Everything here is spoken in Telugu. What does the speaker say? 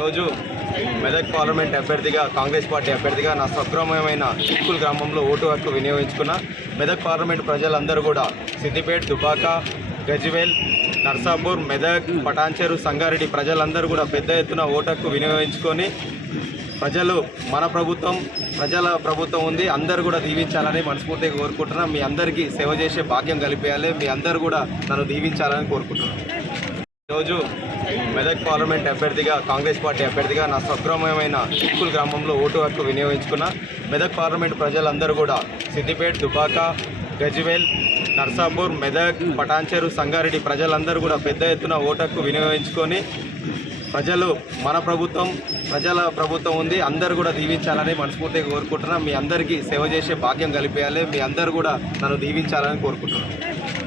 రోజు మెదక్ పార్లమెంట్ అభ్యర్థిగా కాంగ్రెస్ పార్టీ అభ్యర్థిగా నా స్వగ్రామమైన చిక్కుల్ గ్రామంలో ఓటు హక్కు వినియోగించుకున్న మెదక్ పార్లమెంట్ ప్రజలందరూ కూడా సిద్దిపేట, దుబ్బాక, గజ్వేల్, నర్సాపూర్, మెదక్, పటాన్చెరు, సంగారెడ్డి ప్రజలందరూ కూడా పెద్ద ఎత్తున ఓటు హక్కు వినియోగించుకొని ప్రజలు మన ప్రభుత్వం ప్రజల ప్రభుత్వం ఉంది, అందరూ కూడా దీవించాలని మనస్ఫూర్తిగా కోరుకుంటున్నాను. మీ అందరికీ సేవ చేసే భాగ్యం కలిపేయాలి, మీ అందరూ కూడా నన్ను దీవించాలని కోరుకుంటున్నాను. ఈరోజు మెదక్ పార్లమెంట్ అభ్యర్థిగా కాంగ్రెస్ పార్టీ అభ్యర్థిగా నా స్వగ్రామమైన చిక్కుల్ గ్రామంలో ఓటు హక్కు వినియోగించుకున్న మెదక్ పార్లమెంట్ ప్రజలందరూ కూడా సిద్దిపేట, దుబ్బాక, గజ్వేల్, నర్సాపూర్, మెదక్, పటాన్చెరు, సంగారెడ్డి ప్రజలందరూ కూడా పెద్ద ఎత్తున ఓటు హక్కు వినియోగించుకొని ప్రజలు మన ప్రభుత్వం ప్రజల ప్రభుత్వం ఉంది, అందరూ కూడా దీవించాలని మనస్ఫూర్తిగా కోరుకుంటున్నాను. మీ అందరికీ సేవ చేసే భాగ్యం కలిపేయాలి, మీ అందరూ కూడా నన్ను దీవించాలని కోరుకుంటున్నాను.